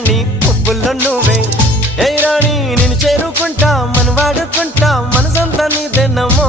రాణి పువ్వుల్లో నువ్వే ఏ రాణి నిన్ను చేరుకుంటా మన వాడుకుంటా మనసంతా నీదెన్నమో